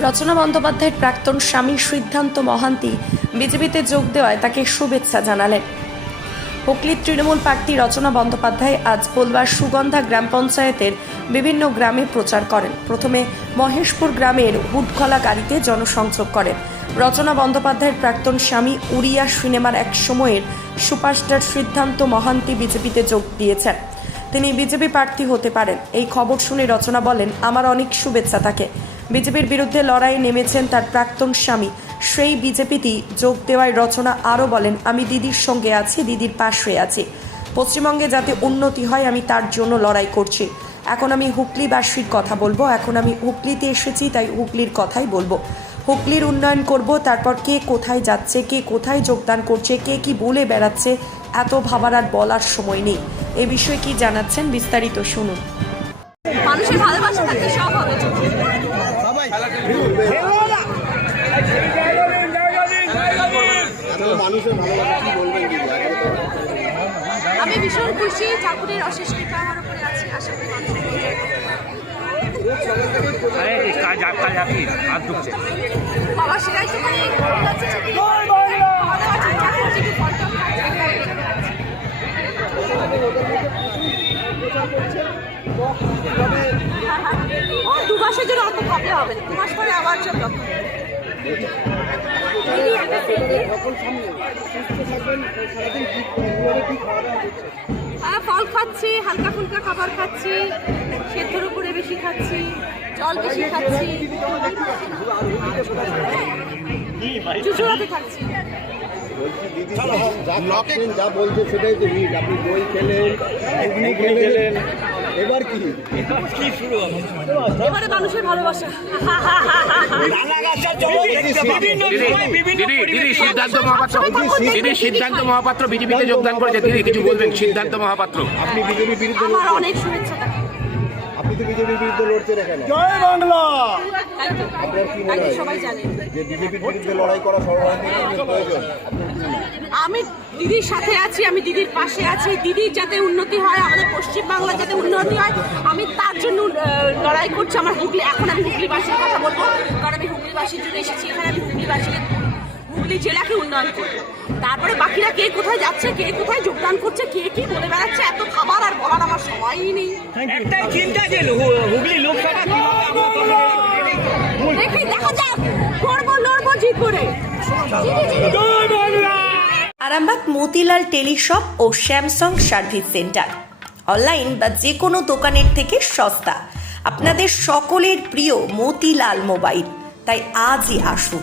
রচনা বন্দ্যোপাধ্যায়ের প্রাক্তন স্বামী সিদ্ধান্ত মহান্তি বিজেপিতে যোগ দেওয়ায় তাকে শুভেচ্ছা জানালেন। হুগলির তৃণমূল প্রার্থী রচনা বন্দ্যোপাধ্যায় আজ বলবার সুগন্ধা গ্রাম পঞ্চায়েতের বিভিন্ন গ্রামে প্রচার করেন। প্রথমে মহেশপুর গ্রামের হুটখলা গাড়িতে জনসংযোগ করেন। রচনা বন্দ্যোপাধ্যায়ের প্রাক্তন স্বামী উড়িয়া সিনেমার এক সময়ের সুপারস্টার সিদ্ধান্ত মহান্তি বিজেপিতে যোগ দিয়েছেন। তিনি বিজেপি প্রার্থী হতে পারেন। এই খবর শুনে রচনা বলেন, আমার অনেক শুভেচ্ছা থাকে বিজেপির বিরুদ্ধে লড়াইয়ে নেমেছেন তার প্রাক্তন স্বামী। সেই বিজেপিতেই যোগ দেওয়ায় রচনা আরও বলেন, আমি দিদির সঙ্গে আছি, দিদির পাশে আছি। পশ্চিমবঙ্গে যাতে উন্নতি হয়, আমি তার জন্য লড়াই করছি। এখন আমি হুগলিবাসীর কথা বলব, এখন আমি হুগলিতে এসেছি, তাই হুগলির কথাই বলব। হুগলির উন্নয়ন করব, তারপর কে কোথায় যাচ্ছে, কে কোথায় যোগদান করছে, কে কি বলে বেড়াচ্ছে, এত ভাবার আর বলার সময় নেই। এ বিষয়ে কি জানাচ্ছেন বিস্তারিত শুনুন। মানুষের ভালোবাসা থাকলে সব হবে এত মানুষের ভালোবাসা কি বলবেন দিদি আমি ভীষণ খুশি ঠাকুরের অশেষ কৃপা আমার উপরে আছে আশা করি বাবা সেটাই তো মানে দু মাসের জন্য অত কবে হবে না। দু মাস পরে আবার চলবে ফল খাচ্ছি হালকা ফুলকা খাবার খাচ্ছি সেদ্ধর উপরে বেশি খাচ্ছি জল বেশি খাচ্ছি। চুচুড়াতে খাচ্ছি। বলছি দিদি যা খাচ্ছেন, যা বলছে সেটাই তো আপনি দই খেলেন খেলেন এবার কি? এবারে মানুষের ভালোবাসা। দিদি দিদি দিদি সিদ্ধান্ত মহাপাত্র দিদি সিদ্ধান্ত মহাপাত্র বিজেপিতে যোগদান করেছে। দিদি কিছু বলবেন? সিদ্ধান্ত মহাপাত্র। আপনি বিজেপির বিরুদ্ধে আমার অনেক শুভেচ্ছা আপনি তো বিজেপির বিরুদ্ধে লড়ছেন এখানে? তাই তো আপনার কি মনে হয় যে বিজেপির বিরুদ্ধে লড়াই করা সর্বাধিক প্রয়োজন? আমি দিদির সাথে আছি আমি দিদির পাশে আছি। দিদির যাতে উন্নতি হয় আমাদের পশ্চিমবাংলার যাতে উন্নতি হয় আমি তার জন্য লড়াই করছি। আমার হুগলি এখন আমি হুগলিবাসীর কথা বলব। কারণ আমি হুগলিবাসীর জন্য এসেছি এখানে আমি হুগলিবাসীর হুগলি জেলাকে উন্নয়ন করব। তারপরে বাকিরা কে কোথায় যাচ্ছে কে কোথায় যোগদান করছে কে কি বলে বেড়াচ্ছে এত খাবার আর বলার আমার সময়ই নেই। একটাই চিন্তা যে হুগলি লোকসভা? দেখি দেখা যাক করব লড়বো জি করে। আরামবাগ মতিলাল টেলিশপ ও স্যামসাং সার্ভিস সেন্টার। অনলাইন বা যে কোনো দোকানের থেকে সস্তা। আপনাদের সকলের প্রিয় মতিলাল মোবাইল। তাই আজই আসুন।